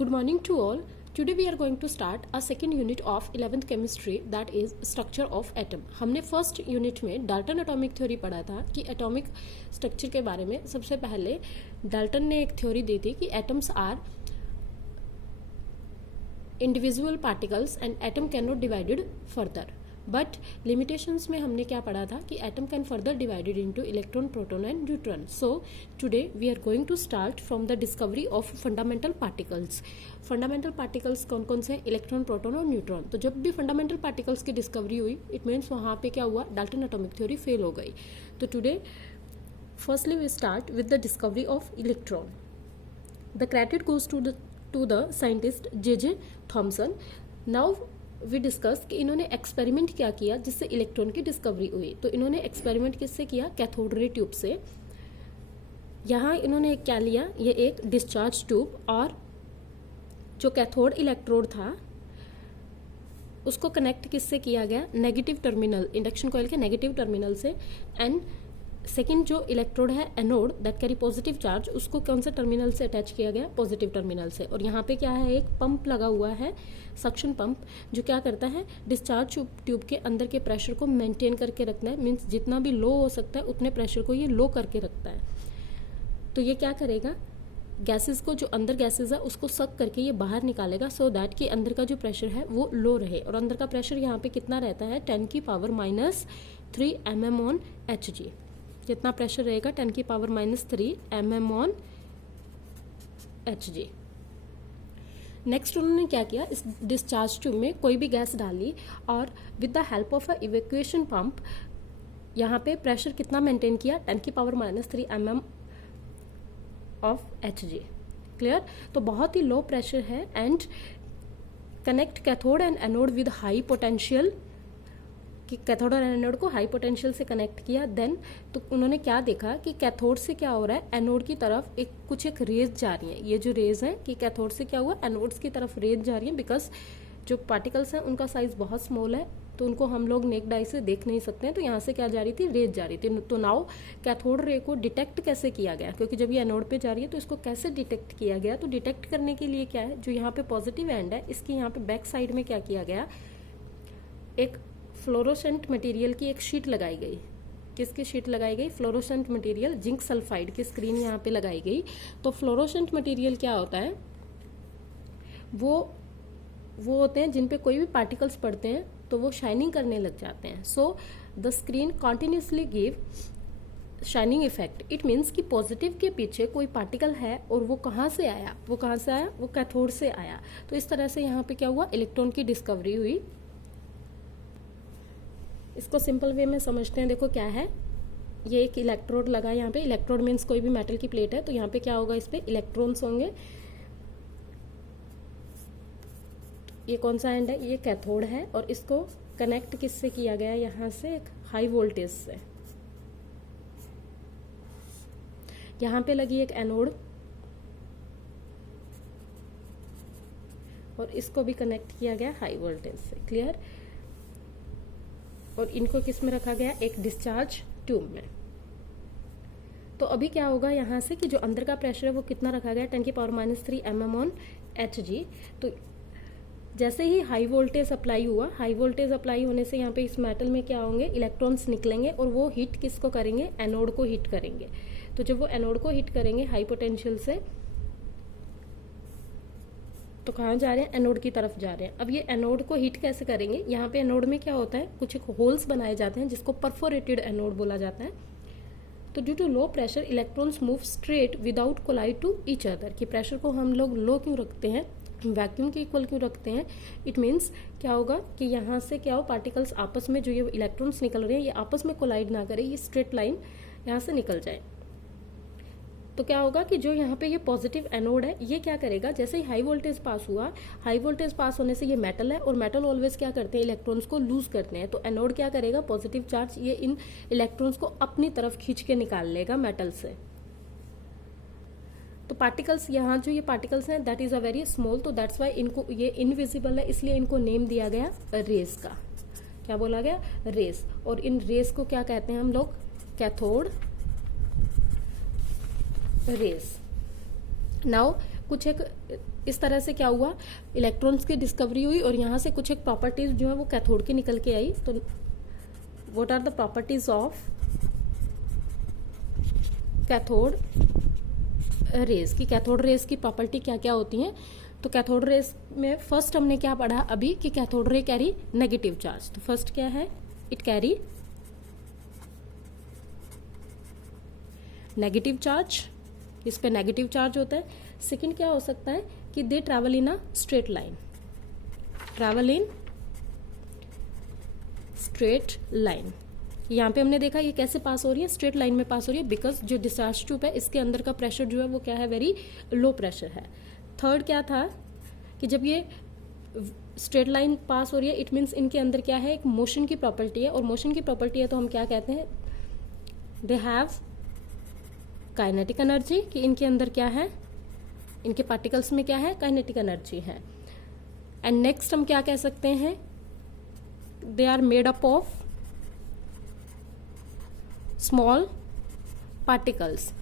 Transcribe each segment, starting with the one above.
Good morning to all. Today we are going to start a second unit of 11th chemistry, that is structure of atom. हमने first unit में Dalton atomic theory पढ़ा था कि atomic structure के बारे में सबसे पहले डाल्टन ने एक थ्योरी दी थी कि atoms are individual particles and atom can not divided further. But limitations में हमने क्या पढ़ा था कि atom can further divided into electron, proton and neutron. So today we are going to start from the discovery of fundamental particles. Fundamental particles कौन कौन से हैं? इलेक्ट्रॉन, प्रोटॉन और न्यूट्रॉन. तो जब भी फंडामेंटल पार्टिकल्स की डिस्कवरी हुई, इट मीन्स वहाँ पे क्या हुआ? डाल्टन एटॉमिक थ्योरी फेल हो गई. तो today firstly we start with the discovery of electron. The credit goes to the scientist J Thomson. Now we discuss कि इन्होंने एक्सपेरिमेंट क्या किया जिससे इलेक्ट्रॉन की डिस्कवरी हुई. तो इन्होंने एक्सपेरिमेंट किससे किया? कैथोड रे ट्यूब से. यहाँ इन्होंने क्या लिया? ये एक डिस्चार्ज ट्यूब और जो कैथोड इलेक्ट्रोड था उसको कनेक्ट किससे किया गया? नेगेटिव टर्मिनल, इंडक्शन कॉइल के नेगेटिव टर्मिनल से. एंड सेकेंड जो इलेक्ट्रोड है anode that carry positive charge, उसको कौन से टर्मिनल से अटैच किया गया? पॉजिटिव टर्मिनल से. और यहाँ पे क्या है? एक पंप लगा हुआ है, सक्शन पंप, जो क्या करता है? डिस्चार्ज ट्यूब के अंदर के प्रेशर को मेंटेन करके रखना है. मीन्स जितना भी लो हो सकता है उतने प्रेशर को ये लो करके रखता है. तो ये क्या करेगा? गैसेस को, जो अंदर गैसेस है उसको सक करके ये बाहर निकालेगा सो दैट कि अंदर का जो प्रेशर है वो लो रहे. और अंदर का प्रेशर यहाँ पे कितना रहता है? 10⁻³ mm ऑन Hg. कितना प्रेशर रहेगा? 10⁻³ mm Hg. नेक्स्ट उन्होंने क्या किया? इस डिस्चार्ज ट्यूब में कोई भी गैस डाली और with the help of a evacuation pump यहाँ पे प्रेशर कितना मेंटेन किया? 10⁻³ mm ऑफ Hg. क्लियर? तो बहुत ही लो प्रेशर है. And connect cathode and anode with high potential, कि कैथोड और एनोड को हाई पोटेंशियल से कनेक्ट किया. देन तो उन्होंने क्या देखा कि कैथोड से क्या हो रहा है? एनोड की तरफ एक रेज जा रही है. ये जो रेज है कि कैथोड से क्या हुआ? एनोड्स की तरफ रेज जा रही है. बिकॉज जो पार्टिकल्स हैं उनका साइज बहुत स्मॉल है तो उनको हम लोग नेक्ड आई से देख नहीं सकते हैं. तो यहाँ से क्या जा रही थी? रेज जा रही थी. तो नाउ कैथोड रे को डिटेक्ट कैसे किया गया? क्योंकि जब ये एनोड पे जा रही है तो इसको कैसे डिटेक्ट किया गया? तो डिटेक्ट करने के लिए क्या है? जो यहाँ पे पॉजिटिव एंड है इसकी यहाँ पे बैक साइड में क्या किया गया? एक फ्लोरोसेंट मटेरियल की एक शीट लगाई गई. किसकी शीट लगाई गई? फ्लोरोसेंट मटेरियल, जिंक सल्फाइड की स्क्रीन यहाँ पे लगाई गई. तो फ्लोरोसेंट मटेरियल क्या होता है? वो होते हैं जिन पे कोई भी पार्टिकल्स पड़ते हैं तो वो शाइनिंग करने लग जाते हैं. So the screen continuously give shining effect. It means कि पॉजिटिव के पीछे कोई पार्टिकल है और वो कहाँ से आया? वो कहाँ से आया? वो कैथोड से आया. तो इस तरह से यहाँ पे क्या हुआ? इलेक्ट्रॉन की डिस्कवरी हुई. इसको सिंपल वे में समझते हैं. देखो क्या है, ये एक इलेक्ट्रोड लगा है यहाँ पे. इलेक्ट्रोड मीन्स कोई भी मेटल की प्लेट है. तो यहाँ पे क्या होगा? इस पे इलेक्ट्रॉन्स होंगे. ये कौन सा एंड है? ये कैथोड है. और इसको कनेक्ट किससे किया गया? यहाँ से एक हाई वोल्टेज से. यहाँ पे लगी एक एनोड और इसको भी कनेक्ट किया गया हाई वोल्टेज से. क्लियर? और इनको किस में रखा गया? एक डिस्चार्ज ट्यूब में. तो अभी क्या होगा यहाँ से कि जो अंदर का प्रेशर है वो कितना रखा गया? 10⁻³ mm ऑन Hg. तो जैसे ही हाई वोल्टेज अप्लाई हुआ, हाई वोल्टेज अप्लाई होने से यहाँ पे इस मेटल में क्या होंगे? इलेक्ट्रॉन्स निकलेंगे और वो हीट किसको करेंगे? एनोड को हीट करेंगे. तो जब वो एनोड को हीट करेंगे हाई पोटेंशियल से, तो कहाँ जा रहे हैं? एनोड की तरफ जा रहे हैं. अब ये एनोड को हीट कैसे करेंगे? यहाँ पे एनोड में क्या होता है? कुछ एक होल्स बनाए जाते हैं जिसको परफोरेटेड एनोड बोला जाता है. तो due to low pressure electrons move straight without collide to each other. कि प्रेशर को हम लोग लो क्यों रखते हैं? वैक्यूम के इक्वल क्यों रखते हैं? इट मीन्स क्या होगा कि यहाँ से क्या हो? पार्टिकल्स आपस में, जो ये इलेक्ट्रॉन्स निकल रहे हैं ये आपस में कोलाइड ना करे, ये स्ट्रेट लाइन यहाँ से निकल जाए. तो क्या होगा कि जो यहाँ पे ये पॉजिटिव एनोड है ये क्या करेगा? जैसे ही हाई वोल्टेज पास हुआ, हाई वोल्टेज पास होने से ये मेटल है और मेटल ऑलवेज क्या करते हैं? इलेक्ट्रॉन्स को लूज करते हैं. तो एनोड क्या करेगा? पॉजिटिव चार्ज ये इन इलेक्ट्रॉन्स को अपनी तरफ खींच के निकाल लेगा मेटल से. तो पार्टिकल्स, यहाँ जो ये पार्टिकल्स हैं that is a very small. तो दैट्स वाई इनको, ये इनविजिबल है इसलिए इनको नेम दिया गया रेस का. क्या बोला गया? रेस. और इन रेस को क्या कहते हैं हम लोग? Cathode rays. नाउ कुछ एक इस तरह से क्या हुआ, इलेक्ट्रॉन्स की डिस्कवरी हुई और यहाँ से कुछ एक प्रॉपर्टीज जो है वो कैथोड की निकल के आई। तो what are the properties of cathode rays, की कैथोड रेज की प्रॉपर्टी क्या क्या होती हैं। तो कैथोड रेज में फर्स्ट हमने क्या पढ़ा अभी कि cathode ray carry negative charge. तो फर्स्ट क्या है, इट कैरी नेगेटिव चार्ज, इस पे नेगेटिव चार्ज होता है। सेकंड क्या हो सकता है कि दे travel in a straight line, travel in straight line. यहाँ पे हमने देखा ये कैसे पास हो रही है, स्ट्रेट लाइन में पास हो रही है, बिकॉज जो डिस्चार्ज ट्यूब है इसके अंदर का प्रेशर जो है वो क्या है, वेरी लो प्रेशर है। थर्ड क्या था कि जब ये स्ट्रेट लाइन पास हो रही है इट मीन्स इनके अंदर क्या है, एक मोशन की प्रॉपर्टी है, और मोशन की प्रॉपर्टी है तो हम क्या कहते हैं, दे हैव काइनेटिक एनर्जी, कि इनके अंदर क्या है, इनके पार्टिकल्स में क्या है, काइनेटिक एनर्जी है। एंड नेक्स्ट हम क्या कह सकते हैं, they are made up of small particles,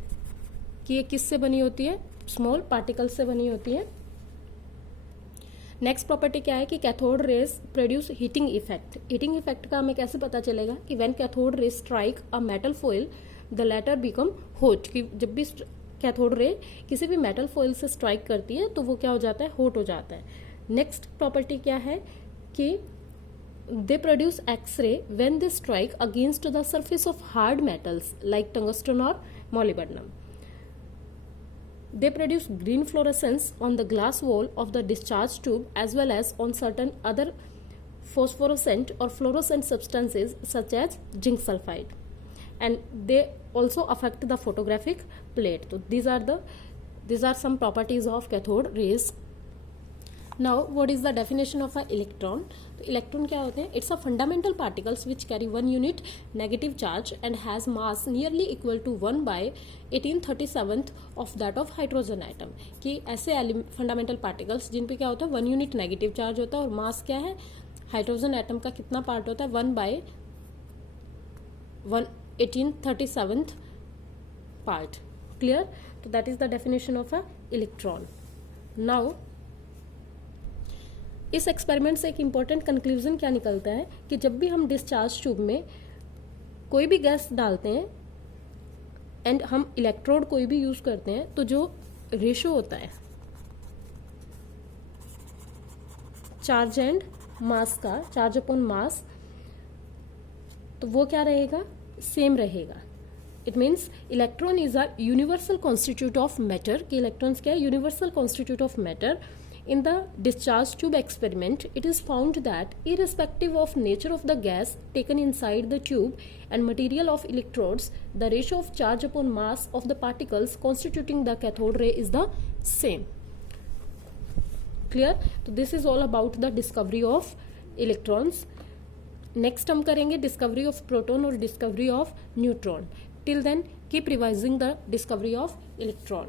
कि ये किससे बनी होती है, स्मॉल पार्टिकल्स से बनी होती है। नेक्स्ट प्रॉपर्टी क्या है कि cathode rays produce heating effect. Heating effect का हमें कैसे पता चलेगा कि when cathode rays strike a metal foil the letter become hot, कि जब भी कैथोड रे किसी भी मेटल फॉइल से स्ट्राइक करती है तो वो क्या हो जाता है, हॉट हो जाता है। नेक्स्ट प्रॉपर्टी क्या है कि they produce X-ray when they strike against the surface of hard metals like tungsten or molybdenum. They produce green fluorescence on the glass wall of the discharge tube as well as on certain other phosphorescent or fluorescent substances such as zinc sulfide, and they also affect the photographic plate. So these are some properties of cathode rays. Now what is the definition of a electron? तो electron क्या होते हैं, it's a fundamental particles which carry 1 unit negative charge and has mass nearly equal to 1/1837 of that of hydrogen atom. कि ऐसे fundamental particles जिन पे क्या होता है 1 यूनिट नेगेटिव चार्ज होता है और मास क्या है, हाइड्रोजन एटम का कितना पार्ट होता है, 1/1837 पार्ट। क्लियर? तो that is the definition of a electron. Now इस एक्सपेरिमेंट से एक इंपॉर्टेंट कंक्लूजन क्या निकलता है कि जब भी हम डिस्चार्ज ट्यूब में कोई भी गैस डालते हैं एंड हम इलेक्ट्रोड कोई भी यूज करते हैं तो जो रेशो होता है चार्ज एंड मास का, चार्ज अपॉन मास, तो वो क्या रहेगा, सेम रहेगा। It means electron is a universal constitute of matter, कि इलेक्ट्रॉन्स क्या है, universal constitute of matter. In the discharge tube experiment, it is found that irrespective of nature of the gas taken inside the tube and material of electrodes, the ratio of charge upon mass of the particles constituting the cathode ray is the same. Clear? So this is all about the discovery of electrons. Next हम करेंगे discovery of proton और discovery of neutron. Till then, keep revising the discovery of electron.